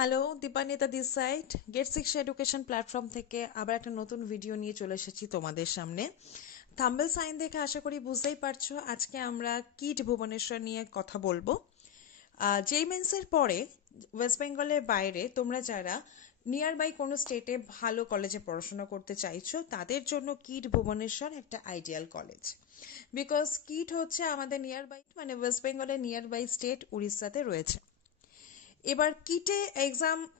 Hello, Dipanwita this side get Shiksha education platform থেকে আবার একটা নতুন ভিডিও নিয়ে চলে এসেছি তোমাদের সামনে। থাম্বনেল সাইন দেখে আশা করি বুঝতেই পারছো আজকে আমরা কিট ভুবনেশ্বর নিয়ে কথা বলবো। জেই মেন্সের পরে ওয়েস্ট বেঙ্গলের বাইরে তোমরা যারা নিয়ার বাই কোনো স্টেটে ভালো কলেজে পড়াশোনা করতে চাইছো তাদের জন্য কিট ভুবনেশ্বর একটা আইডিয়াল কলেজ। বিকজ কিট হচ্ছে আমাদের নিয়ার বাই মানে ওয়েস্ট বেঙ্গলের নিয়ার বাই স্টেট উড়িষ্যাতে রয়েছে। এবার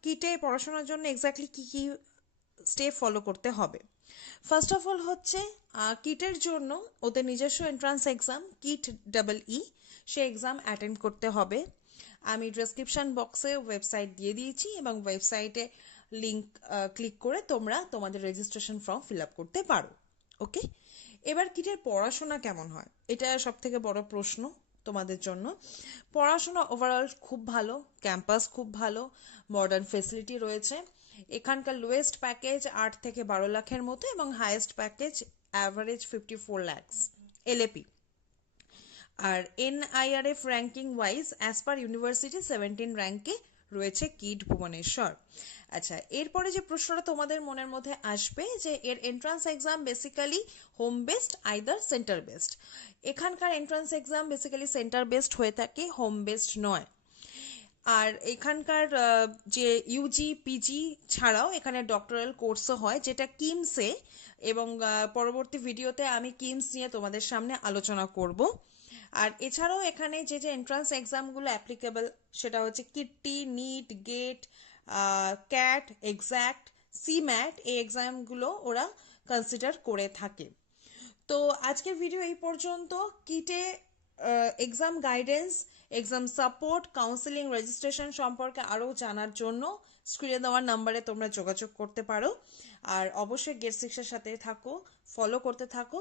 কিটে পড়াশোনার জন্য এক্স্যাক্টলি কী কী স্টেপ ফলো করতে হবে। ফার্স্ট অফ অল হচ্ছে কিটের জন্য ওদের নিজস্ব এন্ট্রান্স এক্সাম কিট ই সে এক্সাম অ্যাটেন্ড করতে হবে। আমি ডেসক্রিপশন বক্সে ওয়েবসাইট দিয়ে দিয়েছি এবং ওয়েবসাইটে লিঙ্ক ক্লিক করে তোমরা তোমাদের রেজিস্ট্রেশন ফর্ম ফিল আপ করতে পারো। ওকে, এবার কিটের পড়াশোনা কেমন হয় এটা সব থেকে বড় প্রশ্ন তোমাদের জন্য। পড়াশোনা ওভারঅল খুব ভালো, ক্যাম্পাস খুব ভালো, মডার্ন ফেসিলিটি রয়েছে। এখানকার লোয়েস্ট প্যাকেজ 8 থেকে 12 লাখের মতো এবং highest package average 54 lakhs LAP. আর NIRF ranking wise as per university 17 র্যাঙ্কে রয়েছে কিট ভুবনেশ্বর। আচ্ছা, এরপরে যে প্রশ্নটা তোমাদের মনের মধ্যে আসবে যে এর entrance exam basically home based either centre based. এখানকার entrance exam basically centre based হয়ে থাকে, হোম বেসড নয়। আর এখানকার যে ইউজি পিজি ছাড়াও এখানে ডক্টরাল কোর্সও হয় যেটা কিমসে, এবং পরবর্তী ভিডিওতে আমি কিমস নিয়ে তোমাদের সামনে আলোচনা করব। আর এছাড়াও এখানে যে যে এন্ট্রান্স এক্সামগুলো অ্যাপ্লিকেবল সেটা হচ্ছে কিটটি, নিট, গেট, ক্যাট, এক্স্যাক্ট, সিম্যাট, এই এক্সামগুলো ওরা কনসিডার করে থাকে। তো আজকের ভিডিও এই পর্যন্ত। কিটে exam guidance, exam support, counselling, registration সম্পর্কে আরও জানার জন্য স্ক্রিনে দেওয়ার নাম্বারে তোমরা যোগাযোগ করতে পারো। আর অবশ্যই গেট শিক্ষার সাথে থাকো, ফলো করতে থাকো।